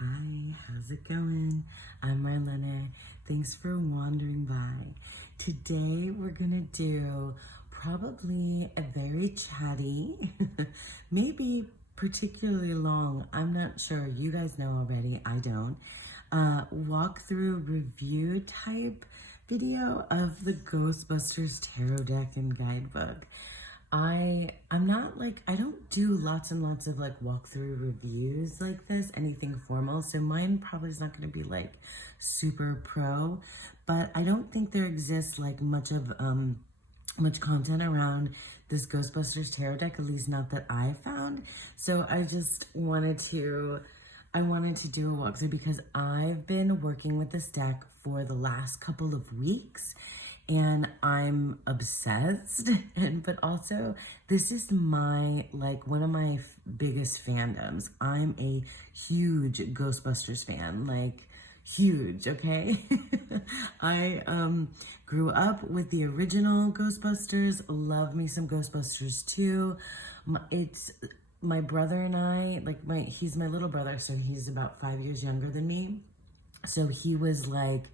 Hi, how's it going? I'm Marlena. Thanks for wandering by. Today we're gonna do probably a very chatty, maybe particularly long, I'm not sure. You guys know already, I don't. Walkthrough review type video of the Ghostbusters Tarot deck and guidebook. I'm not like, I don't do lots and lots of like walkthrough reviews like this, anything formal, so mine probably is not going to be like super pro, but I don't think there exists like much content around this Ghostbusters Tarot deck, at least not that I found. So I wanted to do a walkthrough because I've been working with this deck for the last couple of weeks and I'm obsessed. But also this is one of my biggest fandoms. I'm a huge Ghostbusters fan, like huge, okay? I grew up with the original Ghostbusters, love me some Ghostbusters 2. It's my brother and I, he's my little brother, so he's about 5 years younger than me. So he was like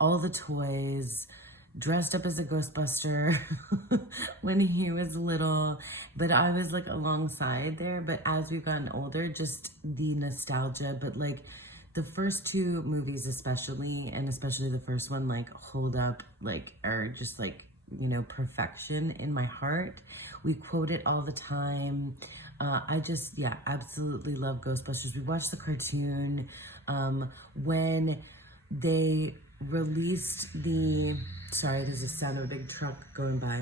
all the toys, dressed up as a Ghostbuster when he was little, but I was like alongside there. But as we've gotten older, just the nostalgia, but like the first two movies especially, and especially the first one, like hold up, like are just like, you know, perfection in my heart. We quote it all the time. Yeah, absolutely love Ghostbusters. We watched the cartoon when they released sorry, there's a sound of a big truck going by.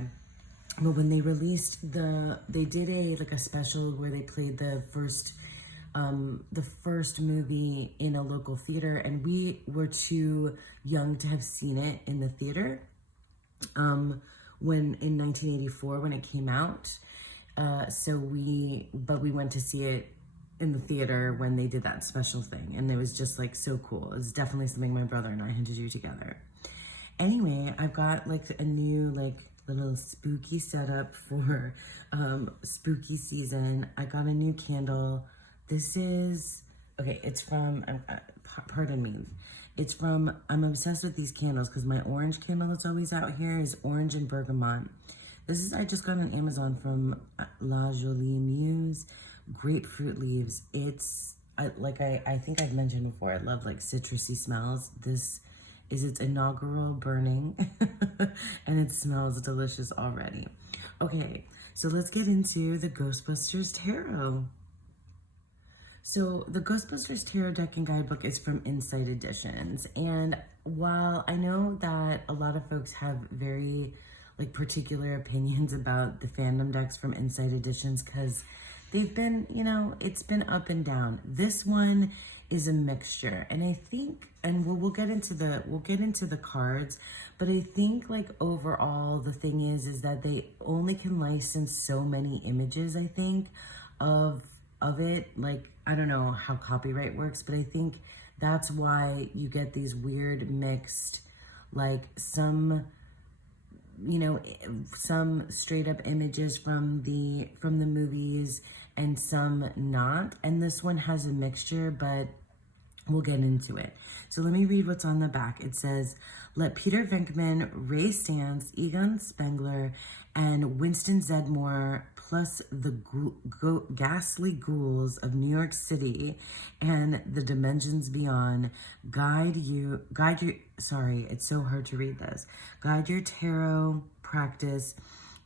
But when they released they did a special where they played the first movie in a local theater, and we were too young to have seen it in the theater when in 1984 when it came out. But we went to see it in the theater when they did that special thing, and it was just like so cool. It was definitely something my brother and I had to do together. Anyway, I've got like a new like little spooky setup for spooky season. I got a new candle. This is, okay, it's from, pardon me, it's from, I'm obsessed with these candles because my orange candle that's always out here is orange and bergamot. This is, I just got on Amazon from La Jolie Muse, grapefruit leaves. It's, I think I've mentioned before, I love like citrusy smells. This is its inaugural burning and it smells delicious already. Okay, so let's get into the Ghostbusters Tarot. So the Ghostbusters Tarot deck and guidebook is from Insight Editions, and while I know that a lot of folks have very like particular opinions about the fandom decks from Insight Editions because they've been, you know, it's been up and down. This one is a mixture, and I think, and we'll get into the cards, but I think like overall the thing is that they only can license so many images, I think, of it. Like, I don't know how copyright works, but I think that's why you get these weird mixed, like some, you know, some straight up images from the movies and some not. And this one has a mixture, but we'll get into it. So let me read what's on the back. It says, let Peter Venkman, Ray Stantz, Egon Spengler, and Winston Zeddemore, plus the ghastly ghouls of New York City and the dimensions beyond, guide your, sorry, it's so hard to read this, guide your tarot practice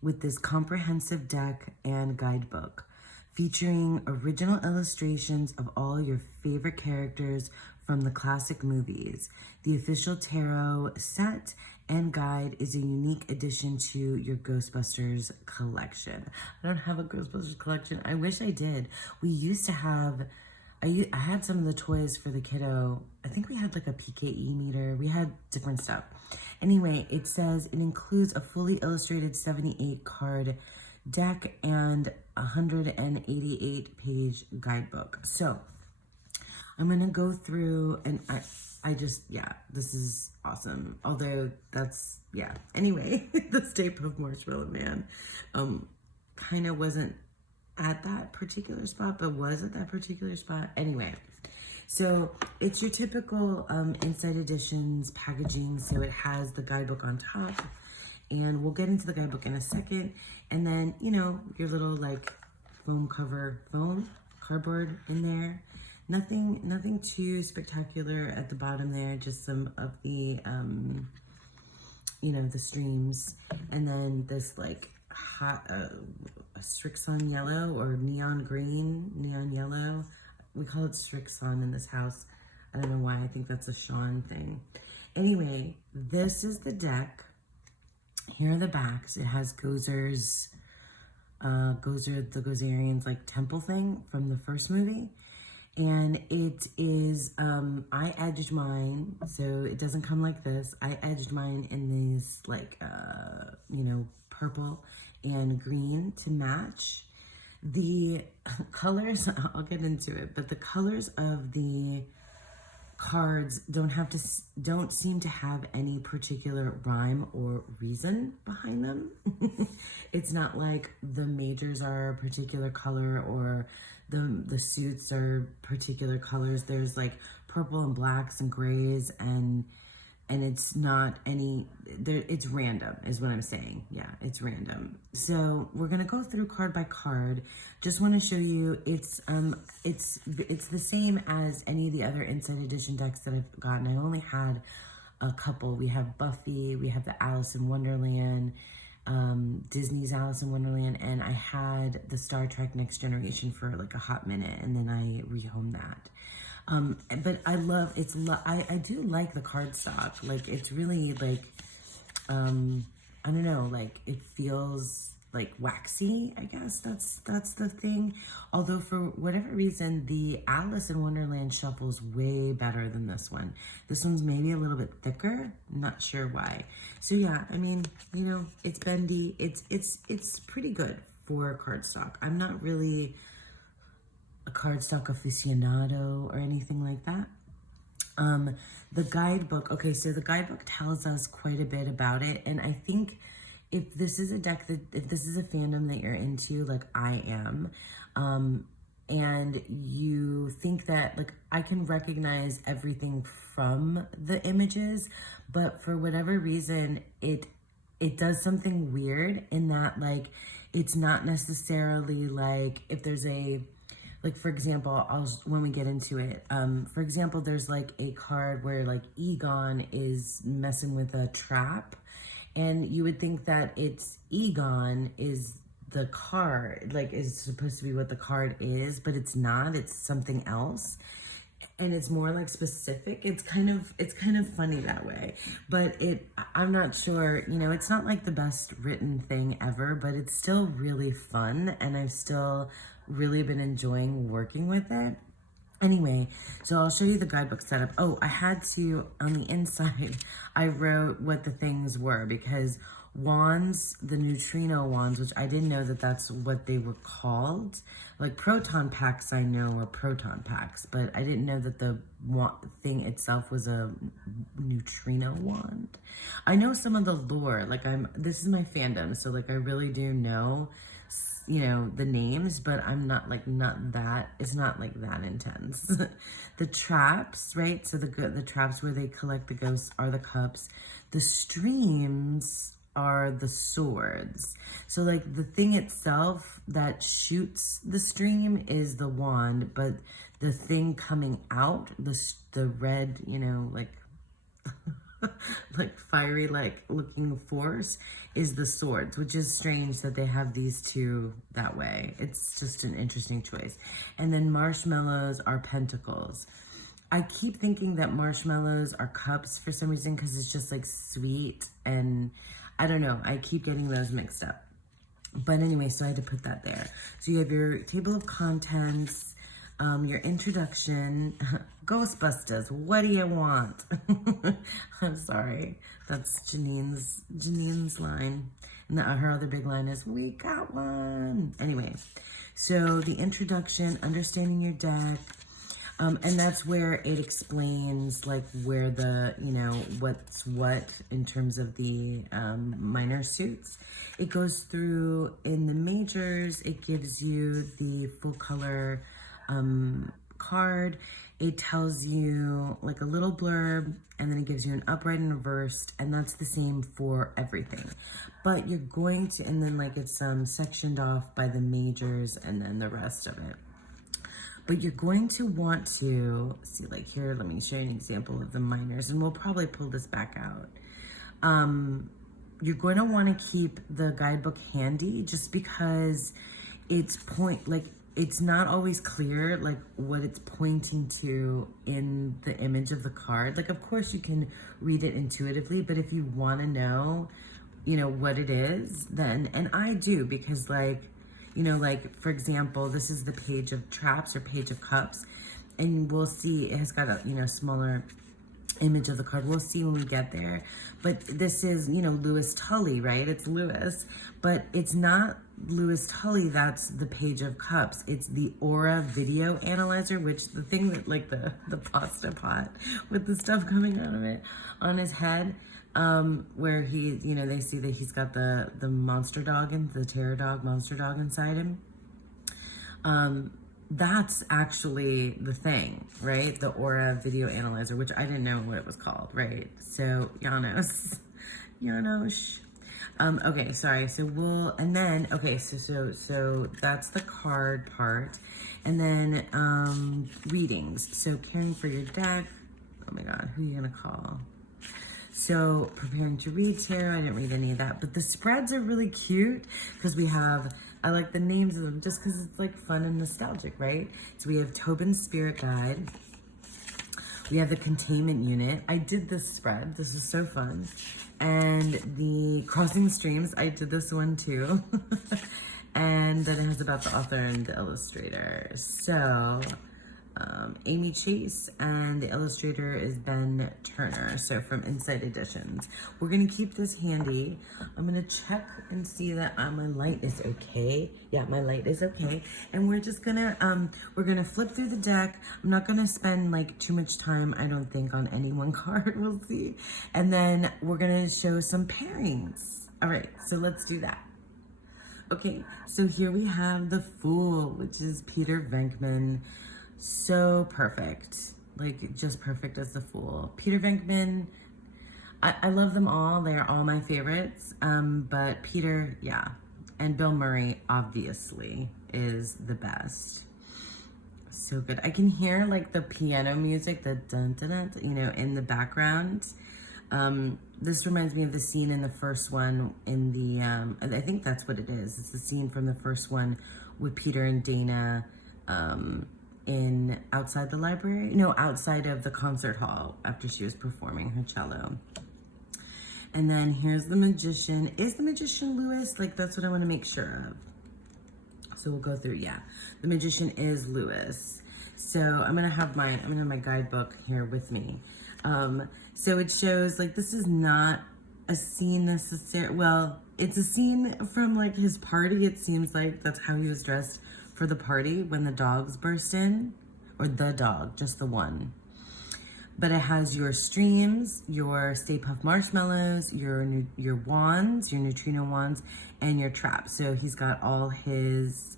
with this comprehensive deck and guidebook, featuring original illustrations of all your favorite characters from the classic movies. The official tarot set and guide is a unique addition to your Ghostbusters collection. I don't have a Ghostbusters collection. I wish I did. We used to have, I had some of the toys for the kiddo. I think we had like a PKE meter. We had different stuff. Anyway, it says it includes a fully illustrated 78 card deck and 188 page guidebook. So I'm gonna go through, and I just, yeah, this is awesome. Although that's, yeah. Anyway, the Stay Puft Marshmallow Man kind of wasn't at that particular spot, but was at that particular spot. Anyway, So it's your typical Inside Editions packaging. So it has the guidebook on top, and we'll get into the guidebook in a second. And then, you know, your little like foam cover, cardboard in there. Nothing too spectacular at the bottom there, just some of the, you know, the streams. And then this like hot, Strixon yellow or neon green, neon yellow. We call it Strixon in this house. I don't know why, I think that's a Sean thing. Anyway, this is the deck. Here are the backs. It has Gozer's, Gozer, the Gozerian's like temple thing from the first movie. And it is, I edged mine, so it doesn't come like this. I edged mine in these like, you know, purple and green to match. The colors, I'll get into it, but the colors of the cards don't seem to have any particular rhyme or reason behind them. It's not like the majors are a particular color or the suits are particular colors. There's like purple and blacks and grays, and it's not any, it's random is what I'm saying. Yeah, it's random. So we're gonna go through card by card. Just wanna show you, it's the same as any of the other Inside Edition decks that I've gotten. I only had a couple. We have Buffy, we have the Alice in Wonderland, Disney's Alice in Wonderland, and I had the Star Trek Next Generation for like a hot minute, and then I rehomed that. But I love, I do like the cardstock. Like, it's really like, I don't know, like it feels like waxy, I guess that's the thing. Although for whatever reason, the Alice in Wonderland shuffles way better than this one. This one's maybe a little bit thicker, not sure why. So yeah, I mean, you know, it's bendy, it's pretty good for cardstock. I'm not really a cardstock aficionado or anything like that. The guidebook, okay, so the guidebook tells us quite a bit about it, and I think if this is a deck if this is a fandom that you're into, like I am, and you think that, like, I can recognize everything from the images, but for whatever reason, it does something weird in that, like, it's not necessarily like, if there's a, like, for example, when we get into it, for example, there's like a card where like Egon is messing with a trap, and you would think that it's Egon is the card, like is supposed to be what the card is, but it's not, it's something else. And it's more like specific. It's kind of funny that way, but I'm not sure, you know, it's not like the best written thing ever, but it's still really fun, and I've still really been enjoying working with it. Anyway, so I'll show you the guidebook setup. Oh, I had to, on the inside, I wrote what the things were, because wands, the neutrino wands, which I didn't know that that's what they were called. Like proton packs, I know are proton packs, but I didn't know that the thing itself was a neutrino wand. I know some of the lore, like this is my fandom, so like I really do know, you know, the names, but I'm not like, it's not like that intense. The traps, right? So the traps where they collect the ghosts are the cups. The streams are the swords. So like the thing itself that shoots the stream is the wand, but the thing coming out, the red, you know, like like fiery, like looking force is the swords, which is strange that they have these two that way. It's just an interesting choice. And then marshmallows are pentacles. I keep thinking that marshmallows are cups for some reason, because it's just like sweet, and I don't know, I keep getting those mixed up. But anyway, so I had to put that there. So you have your table of contents, your introduction, Ghostbusters, what do you want? I'm sorry, that's Janine's line. And her other big line is, we got one. Anyway, so the introduction, understanding your deck, and that's where it explains like where the, you know, what's what in terms of the minor suits. It goes through in the majors, it gives you the full color card, it tells you like a little blurb, and then it gives you an upright and reversed, and that's the same for everything. But you're going to, and then like it's sectioned off by the majors and then the rest of it. But you're going to want to, see like here, let me show you an example of the minors, and we'll probably pull this back out. You're going to want to keep the guidebook handy just because it's not always clear like what it's pointing to in the image of the card. Like, of course you can read it intuitively, but if you want to know, you know, what it is, then, and I do, because like, you know, like for example, this is the page of traps or page of cups, and we'll see it has got a, you know, smaller image of the card. We'll see when we get there. But this is, you know, Lewis Tully, right? It's Lewis, but it's not Lewis Tully. That's the page of cups. It's the Aura video analyzer, which the thing that like the pasta pot with the stuff coming out of it on his head, where he, you know, they see that he's got the monster dog and the terror dog, monster dog inside him. That's actually the thing, right? The Aura video analyzer, which I didn't know what it was called, right? So Janos. Okay, sorry. So we'll, and then, okay, so that's the card part. And then readings. So caring for your deck. Oh my God, who are you gonna call? So preparing to read tarot. I didn't read any of that, but the spreads are really cute because we have, I like the names of them just because it's like fun and nostalgic, right? So we have Tobin's Spirit Guide. We have the Containment Unit. I did this spread. This is so fun. And the Crossing Streams. I did this one too. And then it has about the author and the illustrator. So Amy Chase, and the illustrator is Ben Turner, so from Insight Editions. We're gonna keep this handy. I'm gonna check and see that my light is okay. Yeah, my light is okay. And we're just gonna, we're gonna flip through the deck. I'm not gonna spend like too much time, I don't think, on any one card, we'll see. And then we're gonna show some pairings. All right, so let's do that. Okay, so here we have the Fool, which is Peter Venkman. So perfect, like just perfect as the Fool. Peter Venkman, I love them all. They're all my favorites. But Peter, yeah. And Bill Murray, obviously, is the best. So good. I can hear like the piano music, the dun dun dun, you know, in the background. This reminds me of the scene in the first one in the, I think that's what it is. It's the scene from the first one with Peter and Dana, in outside the library, no, outside of the concert hall after she was performing her cello. And then here's the Magician. Is the Magician Lewis? Like, that's what I want to make sure of. So we'll go through. Yeah, the Magician is Lewis. So I'm gonna have my guidebook here with me. So it shows like this is not a scene necessarily. Well, it's a scene from like his party. It seems like that's how he was dressed for the party when the dogs burst in, or the dog, just the one. But it has your streams, your Stay Puft Marshmallows, your wands, your neutrino wands, and your traps. So he's got all his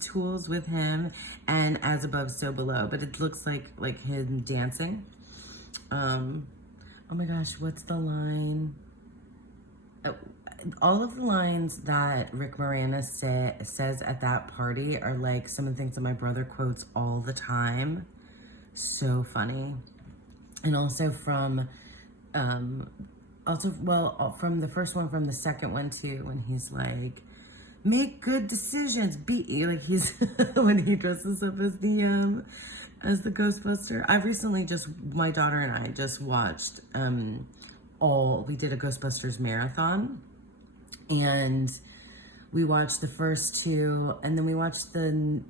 tools with him, and as above, so below. But it looks like him dancing. Oh my gosh, what's the line? All of the lines that Rick Moranis says at that party are like some of the things that my brother quotes all the time. So funny. And also from, from the first one, from the second one too, when he's like, make good decisions, like he's, when he dresses up as the Ghostbuster. I've recently my daughter and I just watched, we did a Ghostbusters marathon. And we watched the first two, and then we watched the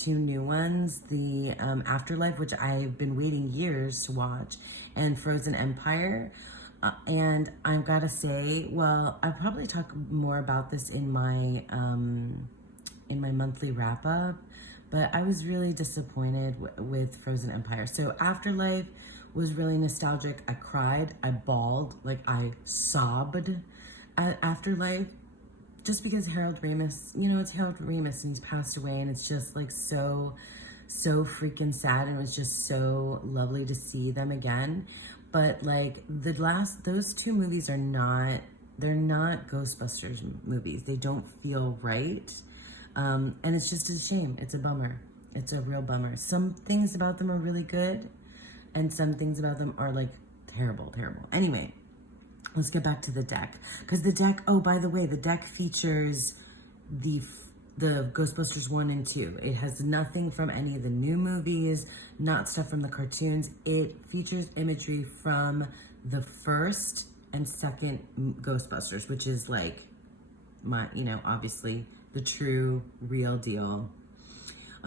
two new ones, the Afterlife, which I've been waiting years to watch, and Frozen Empire. And I've got to say, well, I'll probably talk more about this in my monthly wrap up, but I was really disappointed with Frozen Empire. So Afterlife was really nostalgic. I cried, I bawled, like I sobbed at Afterlife. just because Harold Ramis, you know, it's Harold Ramis and he's passed away, and it's just like so freaking sad, and it was just so lovely to see them again. But like those two movies are not, they're not Ghostbusters movies. They don't feel right. And it's just a shame. It's a bummer. It's a real bummer. Some things about them are really good, and some things about them are like terrible. Anyway, let's get back to the deck. Because the deck, oh, by the way, the deck features the Ghostbusters 1 and 2. It has nothing from any of the new movies, not stuff from the cartoons. It features imagery from the first and second Ghostbusters, which is like obviously the true, real deal.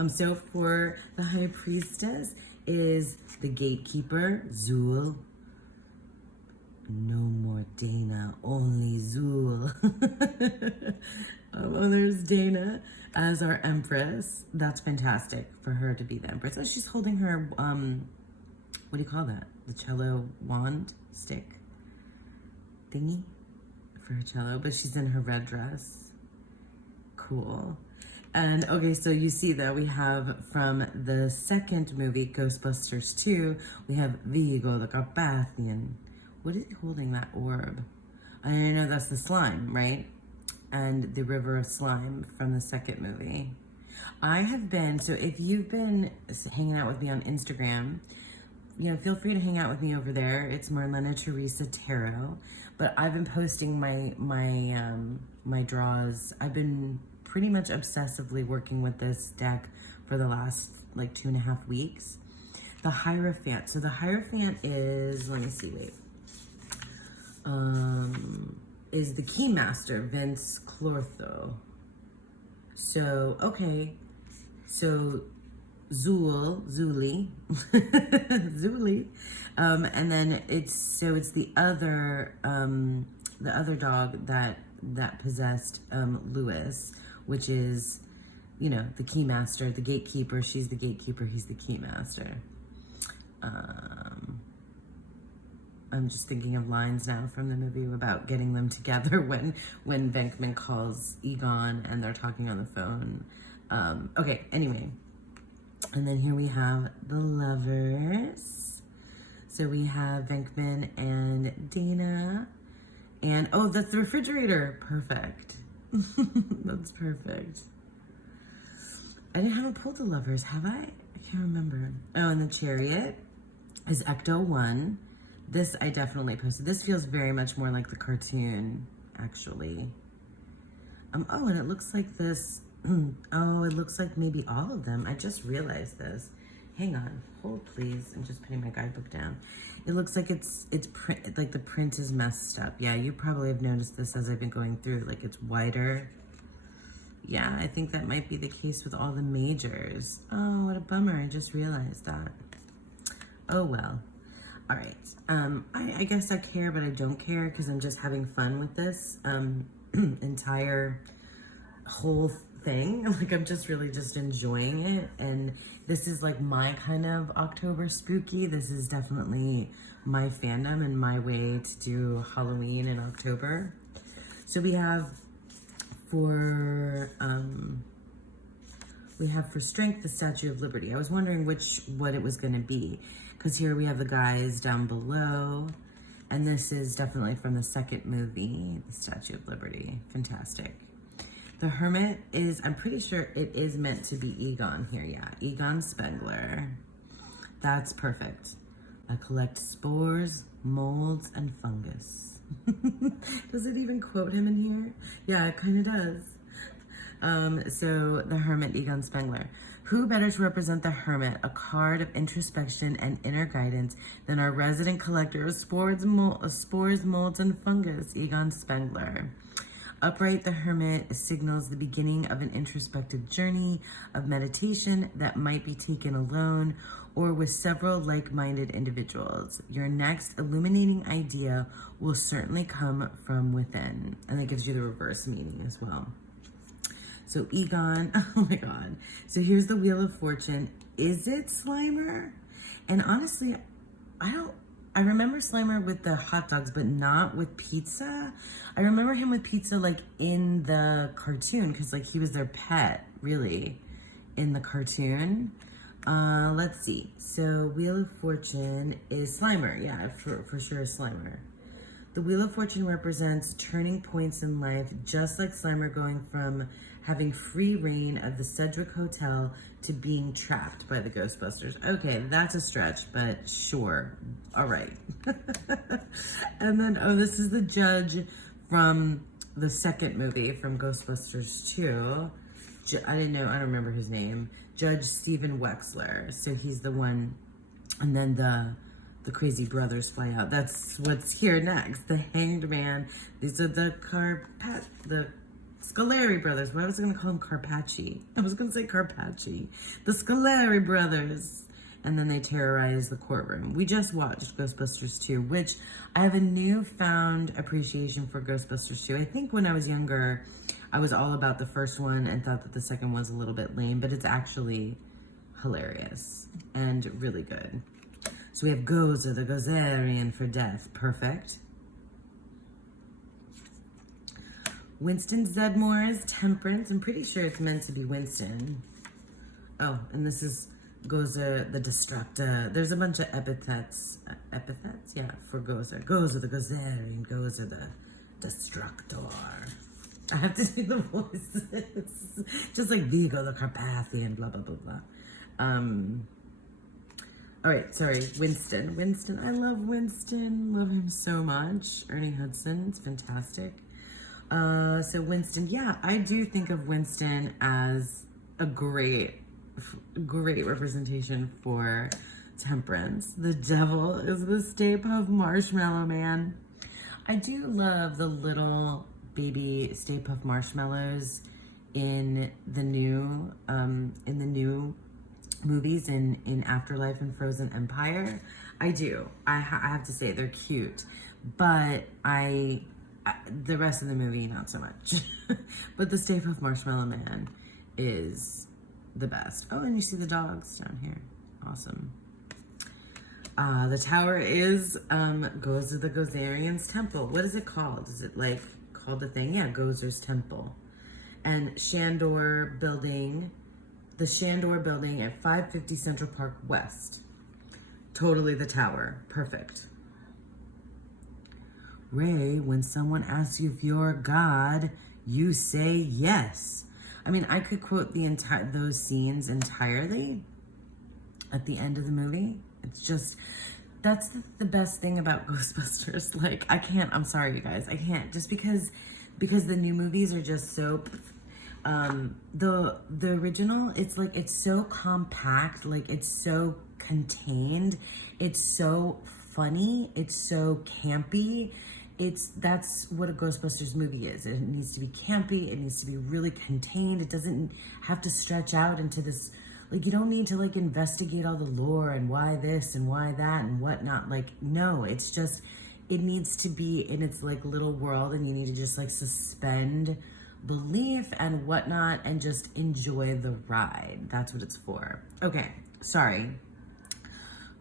So for the High Priestess is the Gatekeeper, Zool. No more Dana, only Zool. Oh, there's Dana as our Empress. That's fantastic for her to be the Empress. Oh, she's holding her, what do you call that? The cello wand stick thingy for her cello, but she's in her red dress. Cool. And okay, so you see that we have from the second movie, Ghostbusters 2, we have Vigo the Carpathian. What is he holding, that orb? I know that's the slime, right? And the river of slime from the second movie. I have been, so if you've been hanging out with me on Instagram, feel free to hang out with me over there. It's Marlena Teresa Tarot. But I've been posting my draws. I've been pretty much obsessively working with this deck for the last like 2.5 weeks. The Hierophant. So the Hierophant is, let me see, wait. Is the Keymaster, Vince Clortho. So, okay. So, Zuli. Zuli. And then it's the other dog that possessed Lewis, which is, the Keymaster, the Gatekeeper. She's the Gatekeeper, he's the Keymaster. I'm just thinking of lines now from the movie about getting them together when Venkman calls Egon and they're talking on the phone. Okay, anyway. And then here we have the Lovers. So we have Venkman and Dana. And, oh, that's the refrigerator. Perfect. That's perfect. I haven't pulled the Lovers, have I? I can't remember. Oh, and the Chariot is Ecto 1. This I definitely posted. This feels very much more like the cartoon, actually. Oh, and it looks like this. Oh, it looks like maybe all of them. I just realized this. Hang on, hold please. I'm just putting my guidebook down. It looks like it's print, like the print is messed up. Yeah, you probably have noticed this as I've been going through. Like it's wider. Yeah, I think that might be the case with all the majors. Oh, what a bummer. I just realized that. Oh, well. All right. I guess I care, but I don't care because I'm just having fun with this entire whole thing. Like I'm just really just enjoying it. And this is like my kind of October spooky. This is definitely my fandom and my way to do Halloween in October. So we have for strength, the Statue of Liberty. I was wondering what it was going to be, because here we have the guys down below, and this is definitely from the second movie, the Statue of Liberty. Fantastic. The Hermit is, I'm pretty sure it is meant to be Egon here. Yeah, Egon Spengler. That's perfect. I collect spores, molds, and fungus. Does it even quote him in here? Yeah, it kind of does. So the Hermit, Egon Spengler. Who better to represent the Hermit, a card of introspection and inner guidance, than our resident collector of spores, molds, and fungus, Egon Spengler. Upright, the Hermit signals the beginning of an introspective journey of meditation that might be taken alone or with several like-minded individuals. Your next illuminating idea will certainly come from within. And that gives you the reverse meaning as well. So Egon, oh my God. So here's the Wheel of Fortune. Is it Slimer? And honestly, I I remember Slimer with the hot dogs, but not with pizza. I remember him with pizza like in the cartoon because like he was their pet, really, in the cartoon. Let's see. So Wheel of Fortune is Slimer. Yeah, for sure Slimer. The Wheel of Fortune represents turning points in life, just like Slimer going from having free reign of the Sedgwick Hotel to being trapped by the Ghostbusters. Okay, that's a stretch, but sure. All right. And then, oh, this is the judge from the second movie from Ghostbusters 2. I don't remember his name. Judge Stephen Wexler. So he's the one, and then the crazy brothers fly out. That's what's here next. The Hanged Man. These are the Scoleri brothers. Why was I going to call them Carpacci? I was going to say Carpacci. The Scoleri brothers. And then they terrorize the courtroom. We just watched Ghostbusters 2, which I have a newfound appreciation for Ghostbusters 2. I think when I was younger, I was all about the first one and thought that the second one's a little bit lame, but it's actually hilarious and really good. So we have Gozer, the Gozerian for death. Perfect. Winston Zedmore's Temperance. I'm pretty sure it's meant to be Winston. Oh, and this is Gozer, the Destructor. There's a bunch of epithets. Epithets? Yeah, for Gozer. Gozer, the Gozerian. Gozer, the Destructor. I have to do the voices. Just like Vigo, the Carpathian, blah, blah, blah, blah. All right, sorry, Winston. Winston, I love Winston. Love him so much. Ernie Hudson, it's fantastic. So Winston, yeah, I do think of Winston as a great representation for temperance. The devil is the Stay Puft Marshmallow Man. I do love the little baby Stay Puft Marshmallows in the new movies in Afterlife and Frozen Empire. I do. I have to say they're cute, but the rest of the movie not so much. But the Stay Puft Marshmallow Man is the best. Oh, and you see the dogs down here. Awesome. The tower is Gozer the Gozerian's temple. What is it called? Is it like called the thing? Yeah, Gozer's temple. And Shandor building. The Shandor building at 550 Central Park West. Totally the tower. Perfect. Ray, when someone asks you if you're God, you say yes. I mean, I could quote those scenes entirely at the end of the movie. It's just, that's the best thing about Ghostbusters. Like, I'm sorry, you guys. I can't. Just because the new movies are just so... the original, it's like, it's so compact, like it's so contained, it's so funny, it's so campy. That's what a Ghostbusters movie is. It needs to be campy, it needs to be really contained. It doesn't have to stretch out into this, like, you don't need to like investigate all the lore and why this and why that and whatnot. Like, no, it's just, it needs to be in its like little world, and you need to just like suspend belief and whatnot and just enjoy the ride. That's what it's for. Okay, sorry.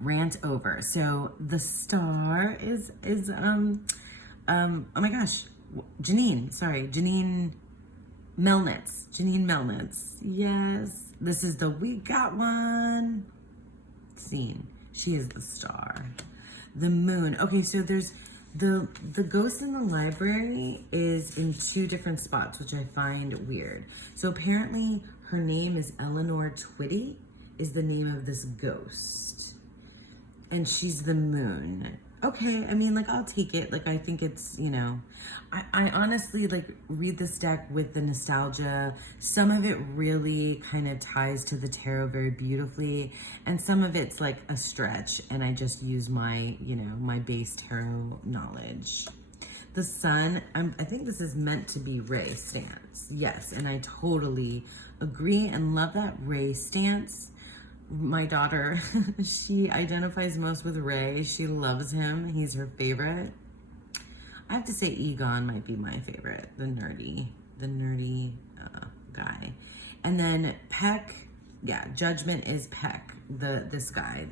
Rant over. So the star is oh my gosh, Janine Melnitz. Yes, this is the We Got One scene. She is the star. The moon. Okay, so there's the ghost in the library is in 2 different spots, which I find weird. So apparently her name is Eleanor Twitty, is the name of this ghost. And she's the moon. Okay, I mean, like, I'll take it. Like, I think it's, you know, I honestly, like, read this deck with the nostalgia. Some of it really kind of ties to the tarot very beautifully, and some of it's, like, a stretch, and I just use my, you know, my base tarot knowledge. The sun, I think this is meant to be Ray stance. Yes, and I totally agree and love that Ray stance. My daughter, she identifies most with Ray. She loves him. He's her favorite. I have to say Egon might be my favorite, the nerdy guy. And then Peck, yeah, Judgment is Peck, this guy,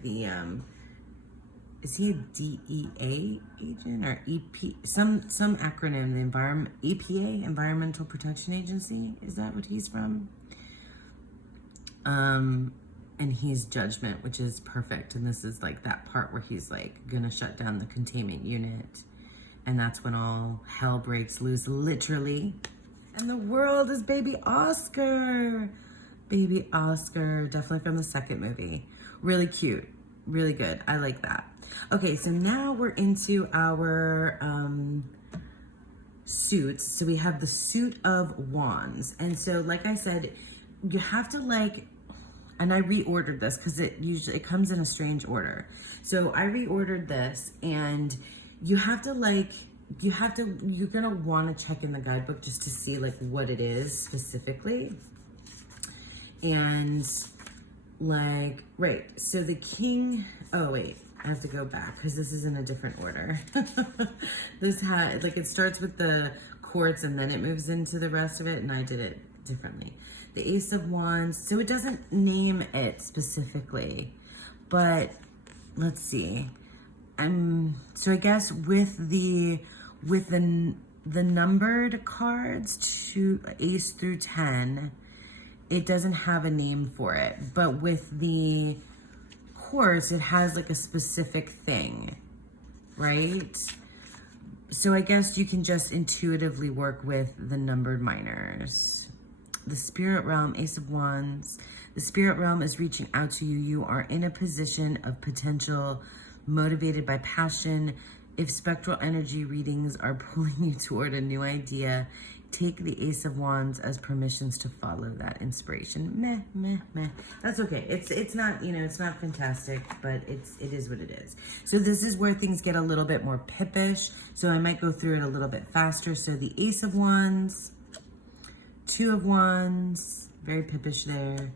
is he a DEA agent or EP? Some acronym, the EPA, Environmental Protection Agency. Is that what he's from? And he's Judgment, which is perfect. And this is like that part where he's like gonna shut down the containment unit. And that's when all hell breaks loose, literally. And the world is baby Oscar. Baby Oscar, definitely from the second movie. Really cute, really good. I like that. Okay, so now we're into our suits. So we have the suit of wands. And so like I said, you have to like, and I reordered this because it comes in a strange order. So I reordered this, and you have to like, you're gonna want to check in the guidebook just to see like what it is specifically. And like, right, so the king, oh wait, I have to go back because this is in a different order. This had, like, it starts with the quartz and then it moves into the rest of it, and I did it differently. The Ace of Wands, so it doesn't name it specifically, but let's see. So I guess with the numbered cards, to Ace through 10, it doesn't have a name for it, but with the quartz, it has like a specific thing, right? So I guess you can just intuitively work with the numbered minors. The spirit realm, Ace of Wands. The spirit realm is reaching out to you. You are in a position of potential, motivated by passion. If spectral energy readings are pulling you toward a new idea, take the Ace of Wands as permissions to follow that inspiration. Meh, meh, meh. That's okay. It's not, you know, it's not fantastic, but it is what it is. So this is where things get a little bit more pippish. So I might go through it a little bit faster. So the Ace of Wands, Two of Wands, very pippish there.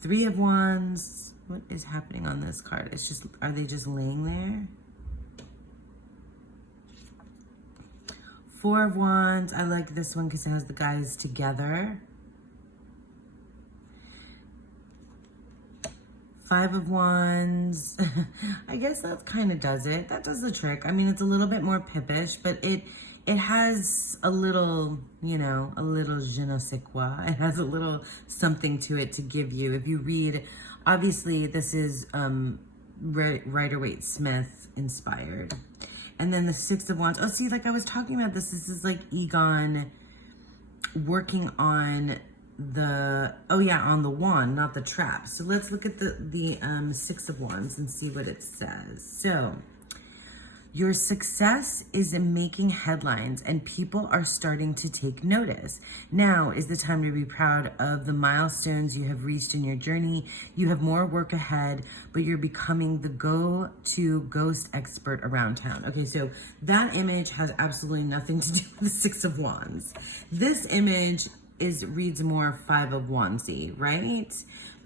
Three of Wands. What is happening on this card? It's just, are they just laying there? Four of Wands. I like this one because it has the guys together. Five of Wands. I guess that kind of does it. That does the trick. I mean, it's a little bit more pippish, but it has a little, you know, a little je ne sais quoi. It has a little something to it to give you. If you read, obviously this is Rider-Waite-Smith inspired. And then the Six of Wands. Oh, see, like I was talking about this is like Egon working on the, oh yeah, on the wand, not the trap. So let's look at the Six of Wands and see what it says. So, your success is in making headlines and people are starting to take notice. Now is the time to be proud of the milestones you have reached in your journey. You have more work ahead, but you're becoming the go-to ghost expert around town. Okay, so that image has absolutely nothing to do with the Six of Wands. This image reads more Five of Wandsy, right?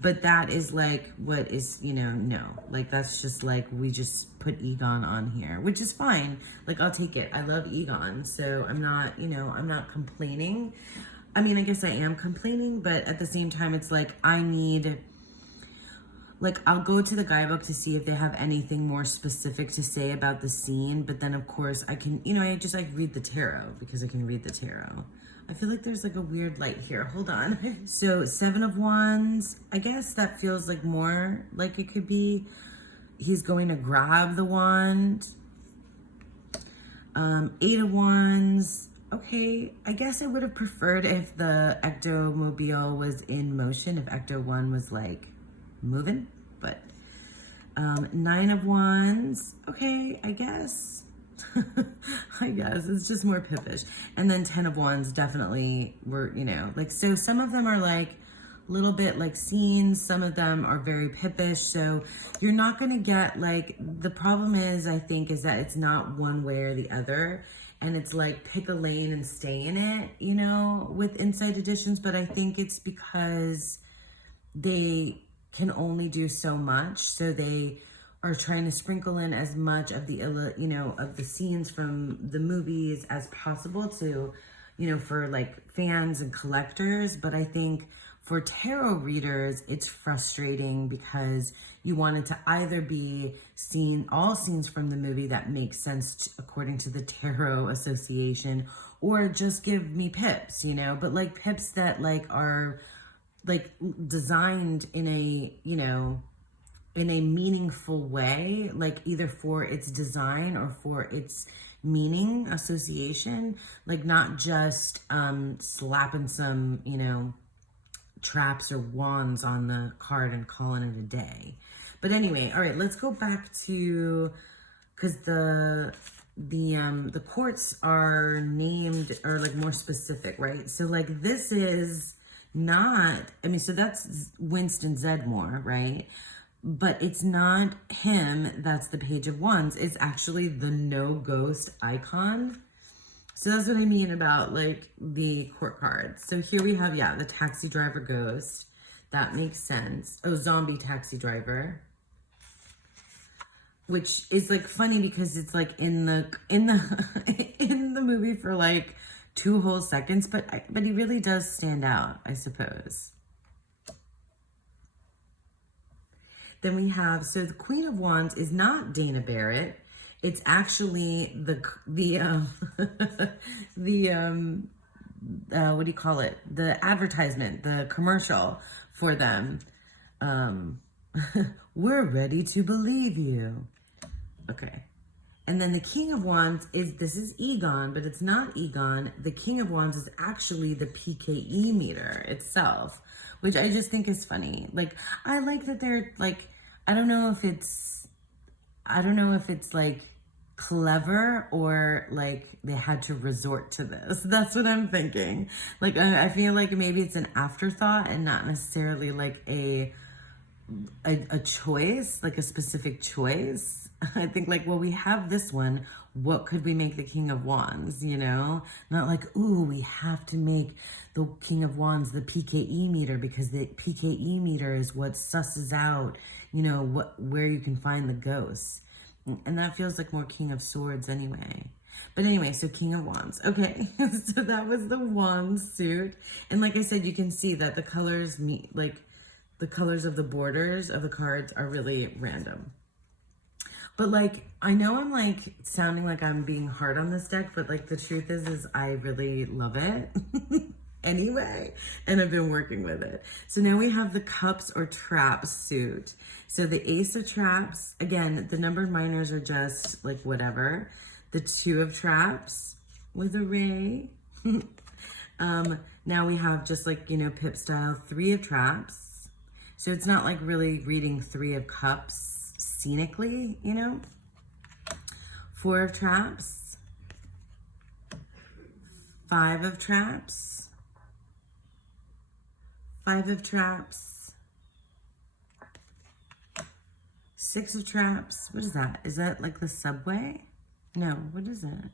But that is like what is, you know, no. Like that's just like we just put Egon on here, which is fine. Like I'll take it. I love Egon, so I'm not, you know, I'm not complaining. I mean, I guess I am complaining, but at the same time, it's like I need, like I'll go to the guidebook to see if they have anything more specific to say about the scene. But then of course I can, you know, I just like read the tarot because I can read the tarot. I feel like there's like a weird light here. Hold on. So Seven of Wands, I guess that feels like more like it could be he's going to grab the wand. Eight of Wands. Okay, I guess I would have preferred if the ectomobile was in motion, if Ecto 1 was like moving, but Nine of Wands. Okay, I guess. I guess it's just more pippish. And then 10 of Wands definitely were, you know, like, so some of them are like a little bit like scenes, some of them are very pippish. So you're not going to get like, the problem is, I think, is that it's not one way or the other. And it's like pick a lane and stay in it, you know, with Inside Editions. But I think it's because they can only do so much. So they are trying to sprinkle in as much of the, you know, of the scenes from the movies as possible to, you know, for like fans and collectors. But I think For tarot readers, it's frustrating because you want it to either be all scenes from the movie that make sense according to the Tarot Association, or just give me pips, you know, but like pips that like are like designed in a, you know, in a meaningful way, like either for its design or for its meaning association, like not just slapping some, you know, traps or wands on the card and calling it a day. But anyway, all right, let's go back to, because the courts are named, or like more specific, right? So like this is not, I mean, so that's Winston Zedmore, right? But it's not him that's the Page of Wands. It's actually the no ghost icon. So that's what I mean about like the court cards. So here we have, yeah, the taxi driver ghost. That makes sense. Oh, zombie taxi driver. Which is like funny because it's like in the in the movie for like 2 whole seconds, but he really does stand out, I suppose. Then we have, so the Queen of Wands is not Dana Barrett. It's actually the what do you call it? The advertisement, the commercial for them. We're ready to believe you. Okay. And then the King of Wands this is Egon, but it's not Egon. The King of Wands is actually the PKE meter itself, which I just think is funny. Like, I like that they're like, I don't know if it's like clever or like they had to resort to this. That's what I'm thinking. Like, I feel like maybe it's an afterthought and not necessarily like a choice, like a specific choice. I think like, well, we have this one. What could we make the King of Wands, you know? Not like, ooh, we have to make the King of Wands the PKE meter because the PKE meter is what susses out, you know, where you can find the ghosts. And that feels like more King of Swords anyway. But anyway, so King of Wands. Okay, so that was the wand suit. And like I said, you can see that the colors like the colors of the borders of the cards are really random. But like, I know I'm like sounding like I'm being hard on this deck, but like the truth is I really love it anyway, and I've been working with it. So now we have the Cups or Traps suit. So the Ace of Traps, again, the numbered minors are just like whatever. The 2 of Traps with a ray. Now we have just like, you know, pip style, 3 of Traps. So it's not like really reading 3 of Cups scenically, you know. 4 of Traps. 5 of Traps. 5 of Traps. 6 of Traps. What is that? Is that like the subway? No, what is it?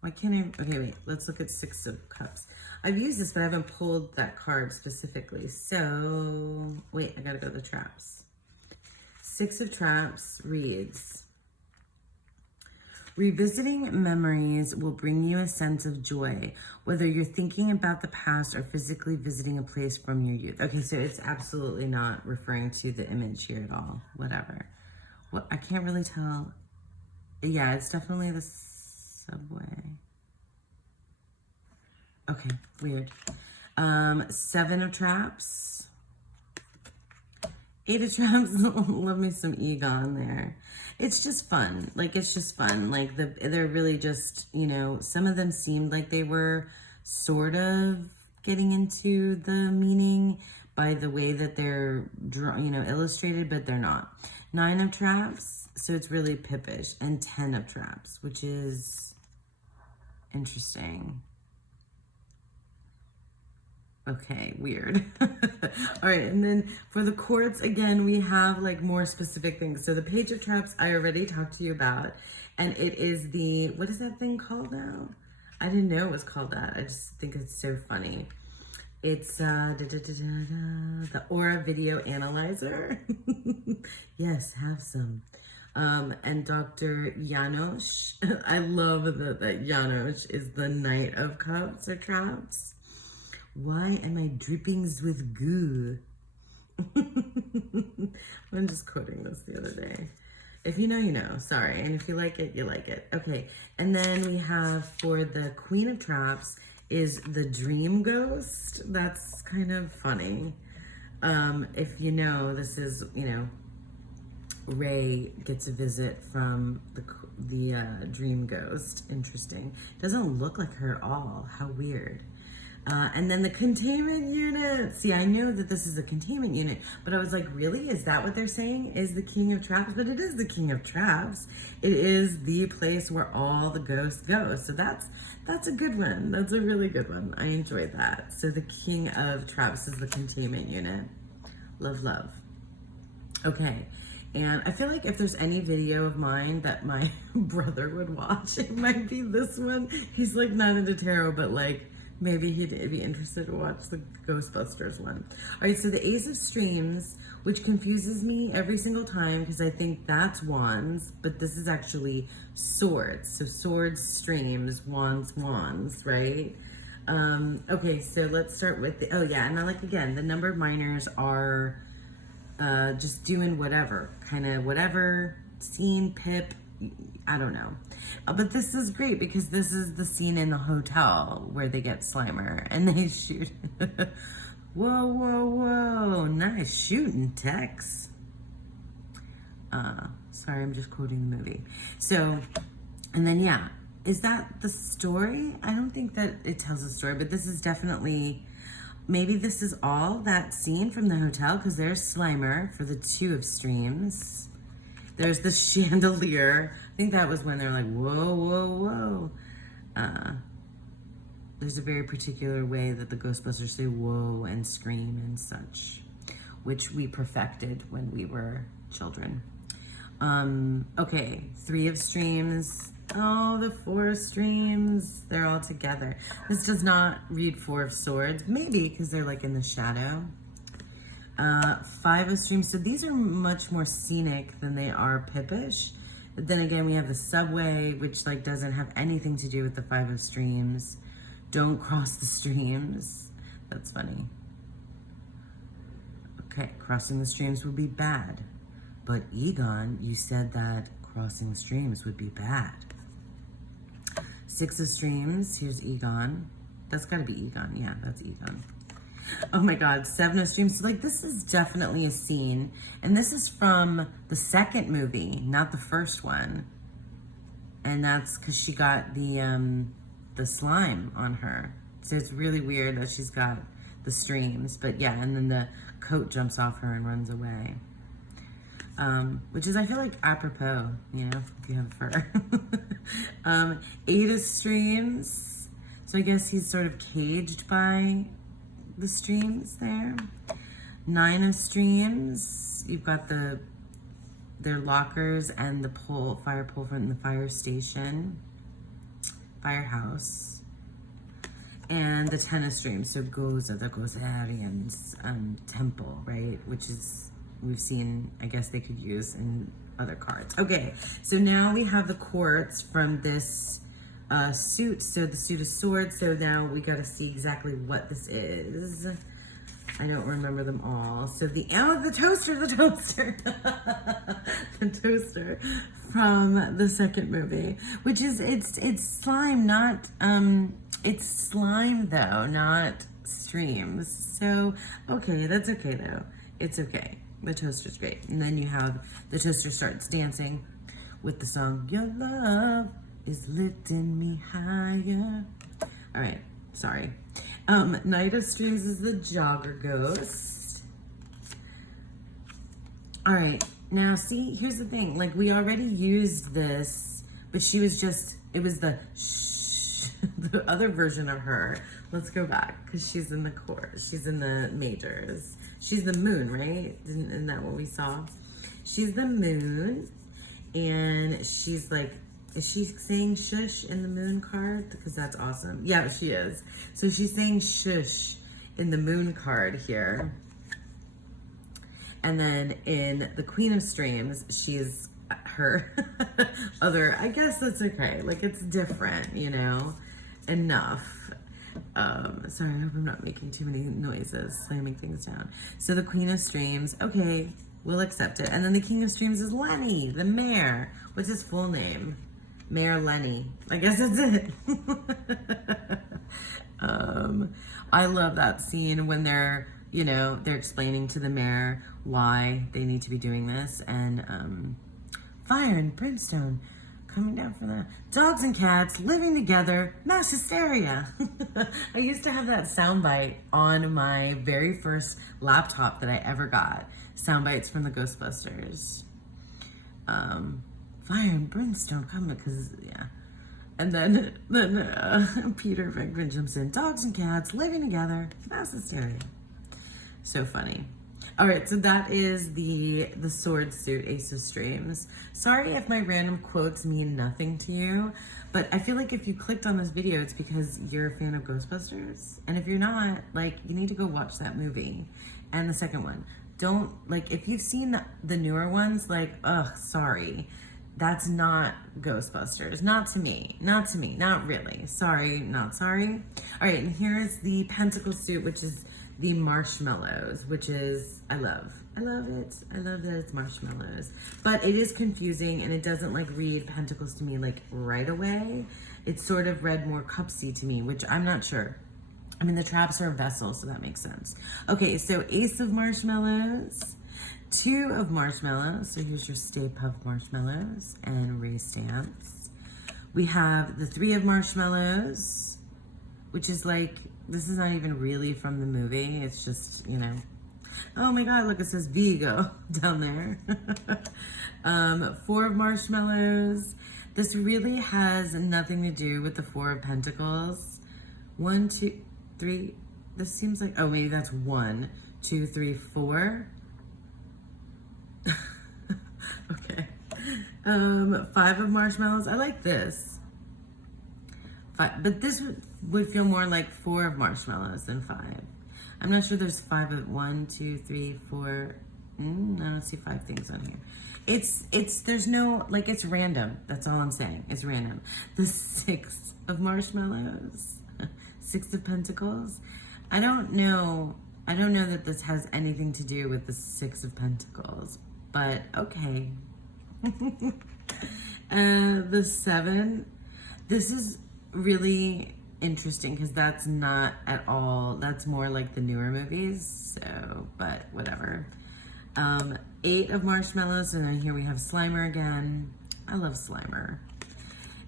Why can't I? Okay, wait. Let's look at 6 of Cups. I've used this, but I haven't pulled that card specifically. So, wait, I gotta go to the traps. 6 of Traps reads, revisiting memories will bring you a sense of joy, whether you're thinking about the past or physically visiting a place from your youth. Okay, so it's absolutely not referring to the image here at all. Whatever. What, I can't really tell. Yeah, it's definitely the subway. Okay, weird. 7 of Traps. 8 of Traps. Love me some Egon there. It's just fun. Like, it's just fun. Like, they're really just, you know, some of them seemed like they were sort of getting into the meaning by the way that they're, illustrated, but they're not. 9 of Traps. So it's really pippish. And 10 of Traps, which is interesting. Okay, weird. All right, and then for the courts, again, we have like more specific things. So the Page of Traps, I already talked to you about, and it is the, what is that thing called now? I didn't know it was called that. I just think it's so funny. It's the Aura Video Analyzer. Yes, have some. And Dr. Janos, I love that Janos is the Knight of Cups or Traps. Why am I drippings with goo? I'm just quoting this the other day. If you know, you know. Sorry. And if you like it, you like it. Okay. And then we have for the Queen of Traps is the Dream Ghost. That's kind of funny. If you know, this is, you know, Ray gets a visit from the Dream Ghost. Interesting. Doesn't look like her at all. How weird. And then the containment unit. See, I know that this is a containment unit, but I was like, really? Is that what they're saying? Is the King of Traps? But it is the King of Traps. It is the place where all the ghosts go. So that's a good one. That's a really good one. I enjoyed that. So the King of Traps is the containment unit. Love, love. Okay. And I feel like if there's any video of mine that my brother would watch, it might be this one. He's like not into tarot, but like, maybe he'd be interested to watch the Ghostbusters one. All right, so the Ace of Streams, which confuses me every single time because I think that's wands, but this is actually swords. So swords, streams, wands, wands, right? Okay, so let's start with the, oh yeah, and I like, again, the numbered minors are just doing whatever, kind of whatever, scene, pip, I don't know. But this is great because this is the scene in the hotel where they get Slimer and they shoot. Whoa, whoa, whoa. Nice shooting, Tex. Sorry, I'm just quoting the movie. So, and then, yeah. Is that the story? I don't think that it tells a story, but this is definitely, maybe this is all that scene from the hotel because there's Slimer for the Two of Streams. There's the chandelier. I think that was when they're like, whoa, whoa, whoa. There's a very particular way that the Ghostbusters say whoa and scream and such, which we perfected when we were children. Okay, Three of Streams. Oh, the Four of Streams. They're all together. This does not read Four of Swords. Maybe because they're like in the shadow. Five of Streams. So these are much more scenic than they are pippish. But then again, we have the subway, which like doesn't have anything to do with the Five of Streams. Don't cross the streams. That's funny. Okay, crossing the streams would be bad. But Egon, you said that crossing the streams would be bad. Six of Streams. Here's Egon. That's got to be Egon. Yeah, that's Egon. Oh my God, Seven of Streams. So like this is definitely a scene. And this is from the second movie, not the first one. And that's because she got the slime on her. So it's really weird that she's got the streams. But yeah, and then the coat jumps off her and runs away. Which is, I feel like, apropos, you know, if you have fur. Eight of Streams. So I guess he's sort of caged by the streams there. Nine of Streams. You've got their lockers and the fire pole from the fire station. Firehouse. And the Ten of Streams. So Goza, the Gozarians temple, right? Which is, we've seen, I guess they could use in other cards. Okay, so now we have the quartz from this suit. So the suit of swords. So now we got to see exactly what this is. I don't remember them all. So the toaster, the toaster from the second movie, which is, it's slime, not, it's slime though, not streams. So, okay, that's okay though. It's okay. The toaster's great. And then you have the toaster starts dancing with the song, Your Love is Lifting Me Higher. All right, sorry. Knight of Streams is the jogger ghost. All right, now see, here's the thing. Like, we already used this, but she was just, it was the the other version of her. Let's go back, because she's in the chorus. She's in the majors. She's the moon, right? Isn't that what we saw? She's the moon, and she's like, is she saying shush in the moon card? Because that's awesome. Yeah, she is. So she's saying shush in the moon card here. And then in the Queen of Streams, she's her other, I guess that's okay. Like, it's different, you know, enough. Sorry, I hope I'm not making too many noises, slamming things down. So the Queen of Streams, okay, we'll accept it. And then the King of Streams is Lenny, the mayor. What's his full name? Mayor Lenny. I guess that's it. I love that scene when they're, you know, they're explaining to the mayor why they need to be doing this. And fire and brimstone coming down from the dogs and cats living together, mass hysteria. I used to have that soundbite on my very first laptop that I ever got. Sound bites from the Ghostbusters. Fire and brimstone coming, because, yeah. And then Peter Venkman jumps in, dogs and cats living together, mass hysteria. So funny. All right, so that is the sword suit, Ace of Streams. Sorry if my random quotes mean nothing to you, but I feel like if you clicked on this video, it's because you're a fan of Ghostbusters. And if you're not, like, you need to go watch that movie. And the second one. Don't, like, if you've seen the newer ones, like, ugh, sorry. That's not Ghostbusters. Not to me. Not to me. Not really. Sorry, not sorry. All right, and here is the Pentacle suit, which is the marshmallows, which is, I love it. I love that it's marshmallows. But it is confusing, and it doesn't, like, read pentacles to me, like, right away. It's sort of read more cupsy to me, which I'm not sure. I mean, the traps are a vessel, so that makes sense. Okay, so Ace of Marshmallows, 2 of Marshmallows. So here's your Stay Puft Marshmallows and Ray Stamps. We have the 3 of Marshmallows, which is like, this is not even really from the movie. It's just, you know. Oh my God, look, it says Vigo down there. 4 of Marshmallows. This really has nothing to do with the 4 of Pentacles. 1, 2, 3. This seems like, oh, maybe that's 1, 2, 3, 4. Okay. 5 of Marshmallows. I like this. 5, but this would feel more like 4 of Marshmallows than 5. I'm not sure there's 5 of 1, 2, 3, 4. I don't see 5 things on here. There's no, like, it's random. That's all I'm saying. It's random. The 6 of Marshmallows. 6 of Pentacles. I don't know that this has anything to do with the 6 of Pentacles, but okay. The 7. This is really interesting because that's not at all, that's more like the newer movies, so, but whatever. 8 of Marshmallows, and then here we have Slimer again. I love Slimer.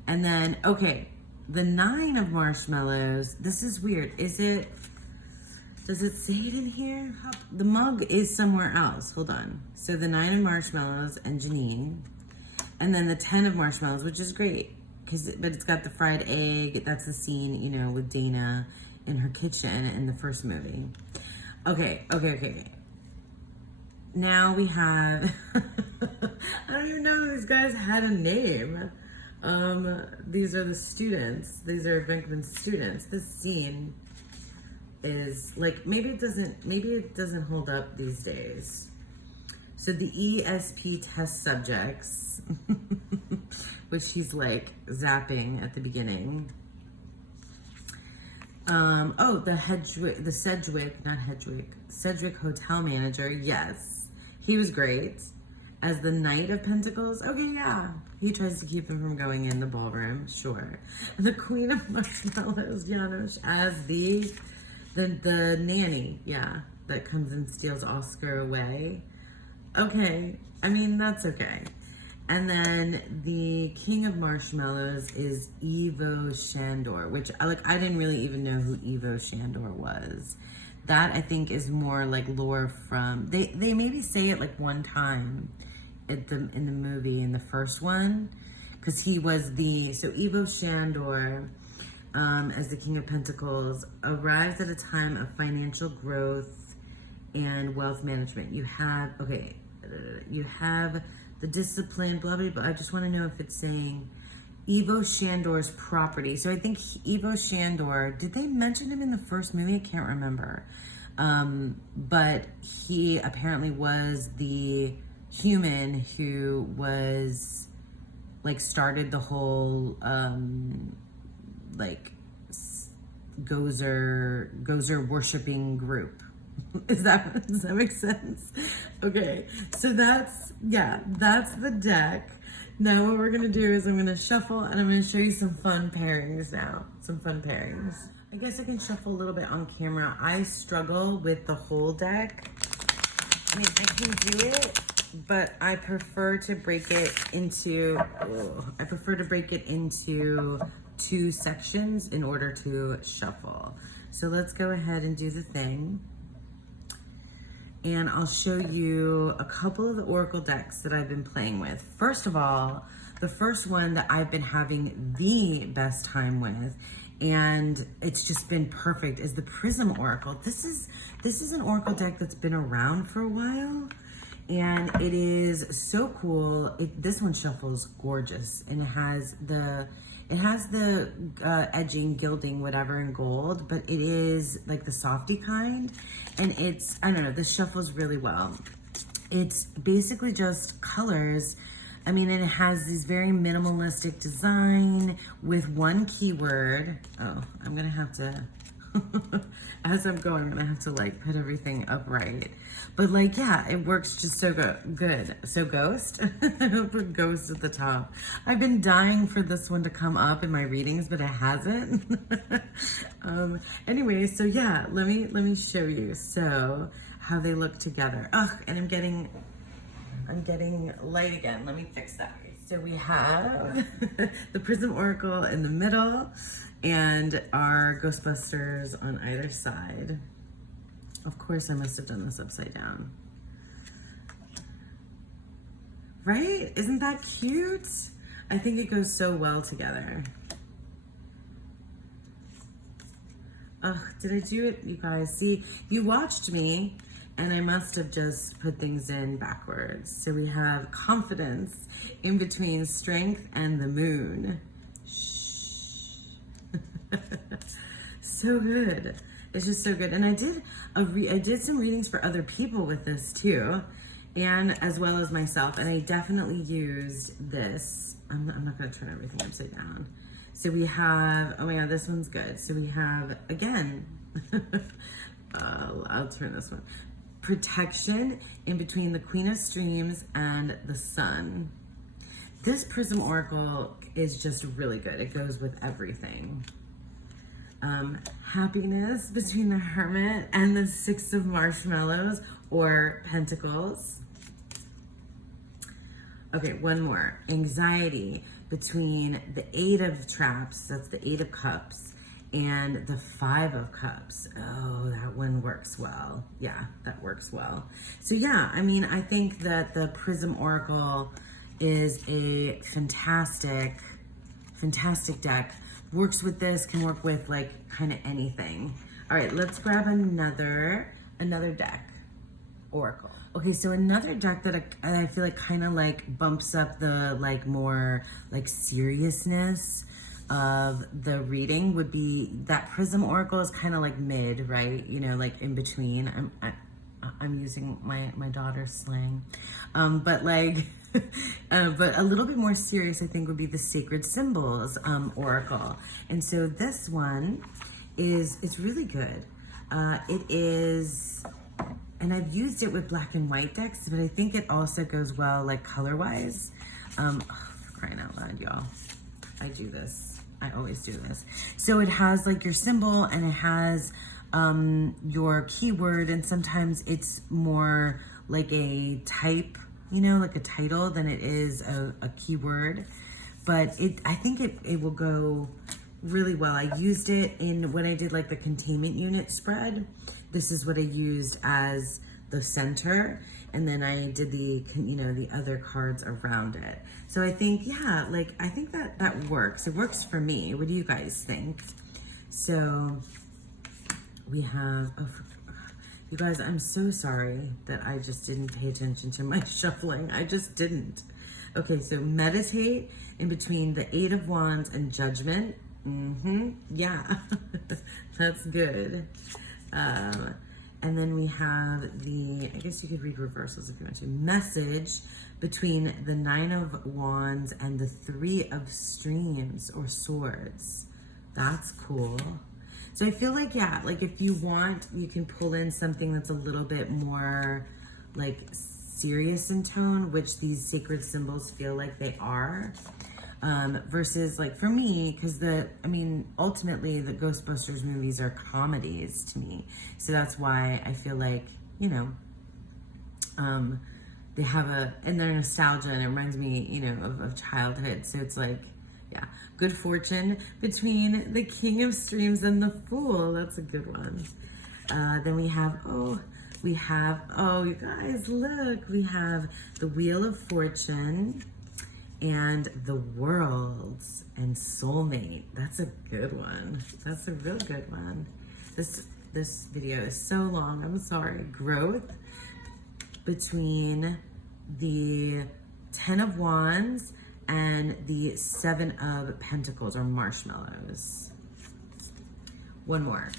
And then, okay, the 9 of Marshmallows. This is weird. Does it say it in here? The mug is somewhere else. Hold on. So the 9 of Marshmallows and Janine. And then the 10 of Marshmallows, which is great. But it's got the fried egg. That's the scene, you know, with Dana in her kitchen in the first movie. Okay. Now we have, I don't even know if these guys had a name. These are the students. These are Venkman's students. This scene is like, maybe it doesn't hold up these days. So the ESP test subjects, which he's like zapping at the beginning. Sedgwick hotel manager. Yes, he was great as the Knight of Pentacles. Okay, yeah, he tries to keep him from going in the ballroom. Sure. The Queen of Marshmallows, Janusz, as the nanny. Yeah, that comes and steals Oscar away. Okay, I mean, that's okay. And then the King of Marshmallows is Ivo Shandor, which I didn't really even know who Ivo Shandor was. That I think is more like lore from, they maybe say it like one time in the movie, in the first one, because he was so Ivo Shandor, as the King of Pentacles, arrives at a time of financial growth and wealth management. You have the discipline, blah, blah, blah. I just want to know if it's saying Ivo Shandor's property. So I think Ivo Shandor, did they mention him in the first movie? I can't remember. But he apparently was the human who was, like, started the whole, Gozer worshiping group. Does that make sense? Okay, so that's the deck. Now what we're gonna do is I'm gonna shuffle and I'm gonna show you some fun pairings now. Some fun pairings. I guess I can shuffle a little bit on camera. I struggle with the whole deck. I mean, I can do it, but I prefer to break it into, two sections in order to shuffle. So let's go ahead and do the thing. And I'll show you a couple of the oracle decks that I've been playing with. First of all, the first one that I've been having the best time with, and it's just been perfect, is the Prism Oracle. This is an oracle deck that's been around for a while, and it is so cool. This one shuffles gorgeous, and it has the edging, gilding, whatever in gold, but it is like the softy kind, and it's, I don't know, this shuffles really well. It's basically just colors. I mean, and it has this very minimalistic design with one keyword. Oh, I'm gonna have to, as I'm going, I'm gonna have to like put everything upright. But like, yeah, it works just so good. So ghost, I'll put ghost at the top. I've been dying for this one to come up in my readings, but it hasn't. Anyway, so yeah, let me show you. So how they look together. Ugh, and I'm getting light again. Let me fix that. So we have the Prism Oracle in the middle and our Ghostbusters on either side. Of course, I must have done this upside down. Right? Isn't that cute? I think it goes so well together. Ugh, did I do it, you guys? See, you watched me, and I must have just put things in backwards. So we have confidence in between strength and the moon. Shh. So good. It's just so good. And I did some readings for other people with this too, and as well as myself. And I definitely used this. I'm not going to turn everything upside down. So we have, oh my God, this one's good. So we have, again, I'll turn this one. Protection in between the Queen of Streams and the Sun. This Prism Oracle is just really good. It goes with everything. Happiness between the Hermit and the Six of Marshmallows or Pentacles. Okay, one more. Anxiety between the Eight of Traps, that's the Eight of Cups, and the Five of Cups. Oh, that one works well. Yeah, that works well. So yeah, I mean, I think that the Prism Oracle is a fantastic deck. Works with this, can work with like kind of anything. All right, let's grab another deck, Oracle. Okay, so another deck that I feel like kind of like bumps up the like more like seriousness of the reading would be that Prism Oracle is kind of like mid, right? You know, like in between. I'm using my daughter's slang, but like, but a little bit more serious, I think, would be the Sacred Symbols Oracle. And so this one it's really good. It is, and I've used it with black and white decks, but I think it also goes well like color wise. Oh, for crying out loud, y'all! I do this. I always do this. So it has like your symbol and it has your keyword, and sometimes it's more like a type, you know, like a title than it is a keyword. But I think it will go really well. I used it in when I did like the containment unit spread. This is what I used as the center, and then I did the, you know, the other cards around it. So I think, yeah, like I think that works. It works for me. What do you guys think? So we have, you guys, I'm so sorry that I just didn't pay attention to my shuffling. I just didn't. Okay, so meditate in between the Eight of Wands and Judgment. Yeah, that's good. And then we have the, I guess you could read reversals if you want to, message between the Nine of Wands and the Three of Streams or Swords. That's cool. So I feel like, yeah, like if you want, you can pull in something that's a little bit more like serious in tone, which these sacred symbols feel like they are. Versus like for me, because ultimately the Ghostbusters movies are comedies to me. So that's why I feel like, you know, they have and they're nostalgia, and it reminds me, you know, of childhood. So it's like, yeah, good fortune between the King of Streams and the Fool. That's a good one. Then we have, you guys, look, we have the Wheel of Fortune and the Worlds and Soulmate. That's a good one. That's a real good one. This video is so long, I'm sorry. Growth between the 10 of Wands and the 7 of Pentacles, or Marshmallows. One more.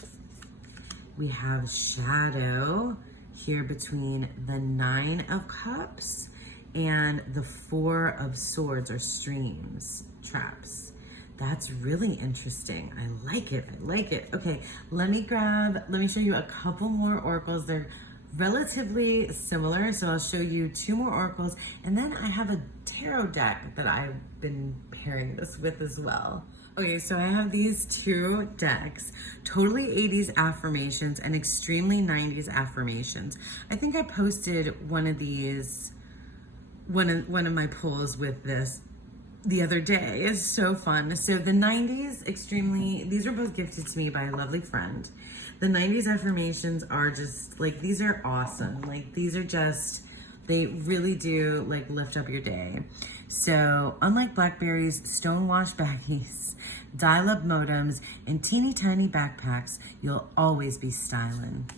We have shadow here between the 9 of Cups and the 4 of Swords, or streams, traps. That's really interesting. I like it. I like it. Okay, let me show you a couple more oracles. They're relatively similar, so I'll show you 2 more oracles, and then I have a tarot deck that I've been pairing this with as well. Okay, so I have these 2 decks, totally 80s affirmations and extremely 90s affirmations. I think I posted one of these, one of my polls with this the other day. It's so fun. So the 90s, these were both gifted to me by a lovely friend. The 90s affirmations are just, like, these are awesome. Like, these are just, they really do, like, lift up your day. So, unlike Blackberries, stonewashed baggies, dial-up modems, and teeny tiny backpacks, you'll always be styling.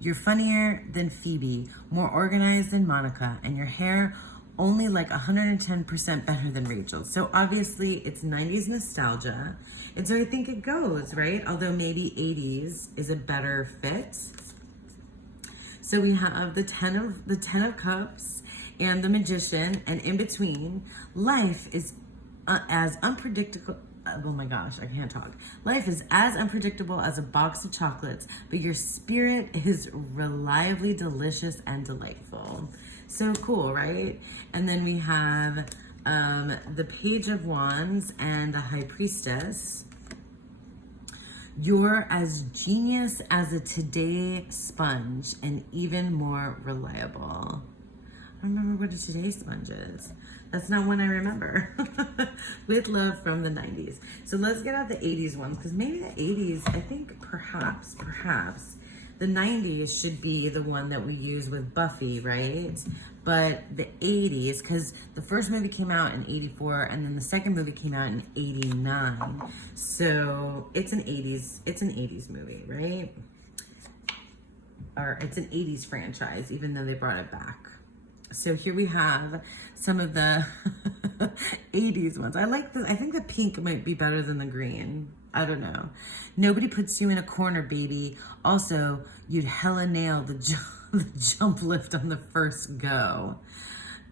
You're funnier than Phoebe, more organized than Monica, and your hair only like 110% better than Rachel. So obviously it's 90s nostalgia. And so I think it goes, right? Although maybe 80s is a better fit. So we have the 10 of Cups and the Magician, and in between, life is as unpredictable. Oh my gosh, I can't talk. Life is as unpredictable as a box of chocolates, but your spirit is reliably delicious and delightful. So cool, right? And then we have the Page of Wands and the High Priestess. You're as genius as a Today sponge and even more reliable. I don't remember what a Today sponge is. That's not one I remember. With love from the 90s. So let's get out the 80s ones, because maybe the 80s, I think perhaps, the 90s should be the one that we use with Buffy, right? But the 80s, because the first movie came out in 84 and then the second movie came out in 89. So it's an 80s movie, right? Or it's an 80s franchise, even though they brought it back. So here we have some of the 80s ones. I like this. I think the pink might be better than the green. I don't know. Nobody puts you in a corner, baby. Also, you'd hella nail the jump lift on the first go.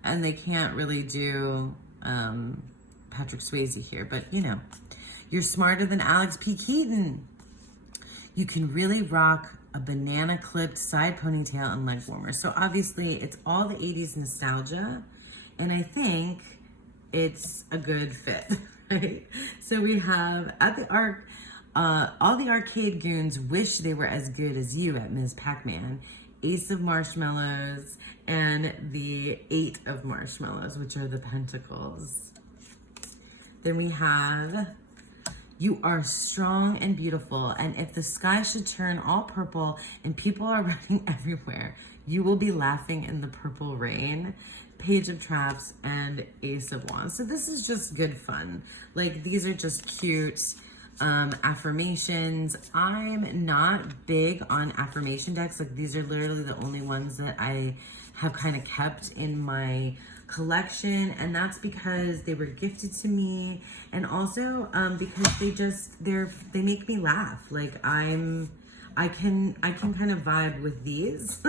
And they can't really do Patrick Swayze here, but you know. You're smarter than Alex P. Keaton. You can really rock a banana clipped side ponytail and leg warmers. So obviously it's all the 80s nostalgia, and I think it's a good fit, right? So we have at the Arc, all the arcade goons wish they were as good as you at Ms. Pac-Man, Ace of Marshmallows, and the 8 of Marshmallows, which are the Pentacles. Then we have, you are strong and beautiful, and if the sky should turn all purple and people are running everywhere, you will be laughing in the purple rain. Page of Traps and Ace of Wands. So this is just good fun. Like, these are just cute affirmations. I'm not big on affirmation decks. Like, these are literally the only ones that I have kind of kept in my collection, and that's because they were gifted to me, and also because they make me laugh. Like, I can kind of vibe with these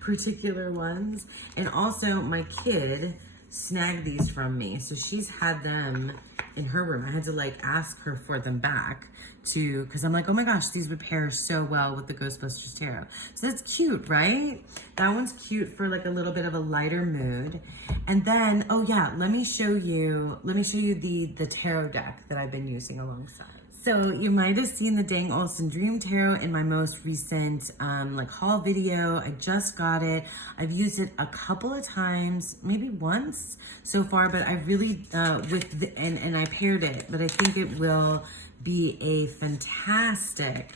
particular ones. And also my kid snagged these from me, so she's had them in her room. I had to like ask her for them back because I'm like, oh my gosh, these would pair so well with the Ghostbusters Tarot. So that's cute, right? That one's cute for like a little bit of a lighter mood. And then, oh yeah, let me show you the tarot deck that I've been using alongside. So you might have seen the Dang Olsen Dream Tarot in my most recent like haul video. I just got it. I've used it a couple of times, maybe once so far, but I really and I paired it, but I think it will be a fantastic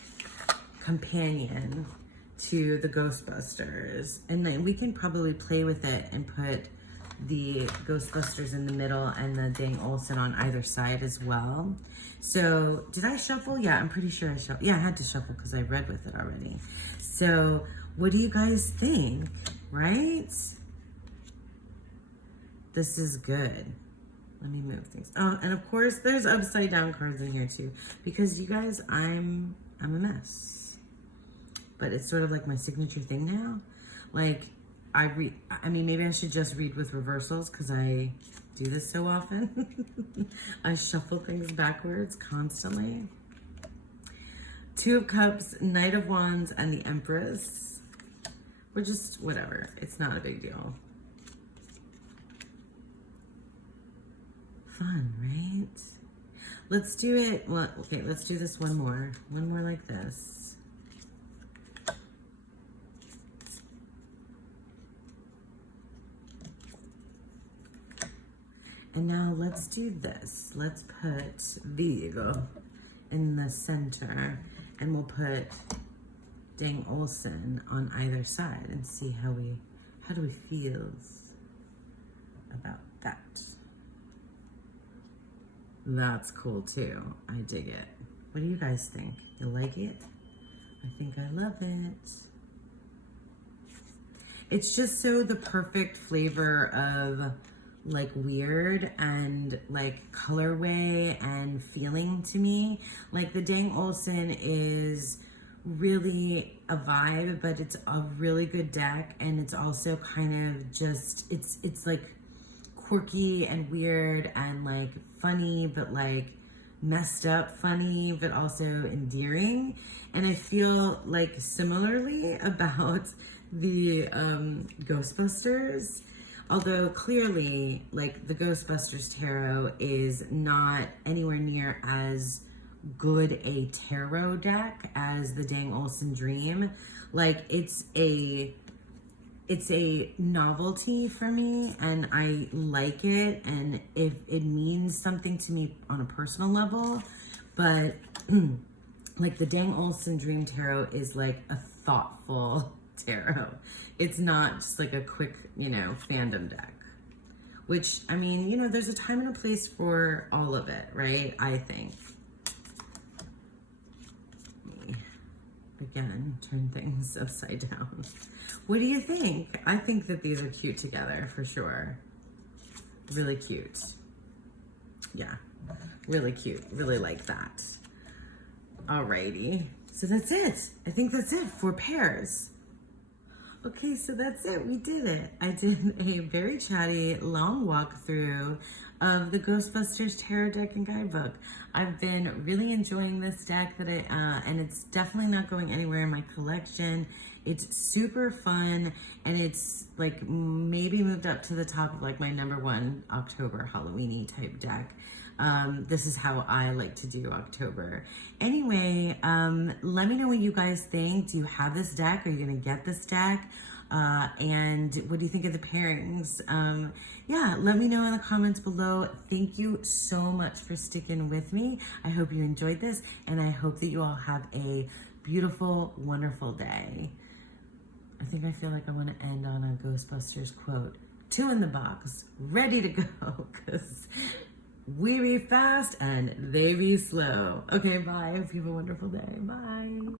companion to the Ghostbusters. And then we can probably play with it and put the Ghostbusters in the middle and the Dang Olsen on either side as well. So did I shuffle? Yeah, I'm pretty sure I shuffled. Yeah, I had to shuffle because I read with it already. So what do you guys think, right? This is good. Let me move things. Oh, and of course there's upside down cards in here too, because you guys, I'm a mess. But it's sort of like my signature thing now. Like I mean, maybe I should just read with reversals because I do this so often. I shuffle things backwards constantly. Two of Cups, Knight of Wands, and the Empress. We're just, whatever. It's not a big deal. Fun, right? Let's do it. Well, okay, let's do this one more. One more like this. And now let's do this. Let's put Vigo in the center, and we'll put Dang Olsen on either side and see how do we feel about that. That's cool too. I dig it. What do you guys think? You like it? I think I love it. It's just so the perfect flavor of like weird and like colorway and feeling to me. Like the Dang Olsen is really a vibe, but it's a really good deck, and it's also kind of just it's like quirky and weird and like funny, but like messed up funny, but also endearing. And I feel like similarly about the Ghostbusters, although clearly like the Ghostbusters Tarot is not anywhere near as good a tarot deck as the Dang Olsen Dream. Like it's a novelty for me, and I like it, and if it means something to me on a personal level, but like the Dang Olsen Dream Tarot is like a thoughtful tarot. It's not just like a quick, fandom deck, which, I mean, there's a time and a place for all of it, right? I think. Again, turn things upside down. What do you think? I think that these are cute together for sure. Really cute. Yeah, really cute. Really like that. Alrighty. So that's it. I think that's it for pairs. Okay, so that's it. We did it. I did a very chatty, long walkthrough of the Ghostbusters Tarot deck and guidebook. I've been really enjoying this deck and it's definitely not going anywhere in my collection. It's super fun, and it's like maybe moved up to the top of like my #1 October Halloween-y type deck. This is how I like to do October. Anyway, let me know what you guys think. Do you have this deck? Are you gonna get this deck? And what do you think of the pairings? Yeah, let me know in the comments below. Thank you so much for sticking with me. I hope you enjoyed this, and I hope that you all have a beautiful, wonderful day. I think I feel like I want to end on a Ghostbusters quote. 2 in the box, ready to go, because we be fast and they be slow. Okay, bye. Hope you have a wonderful day. Bye.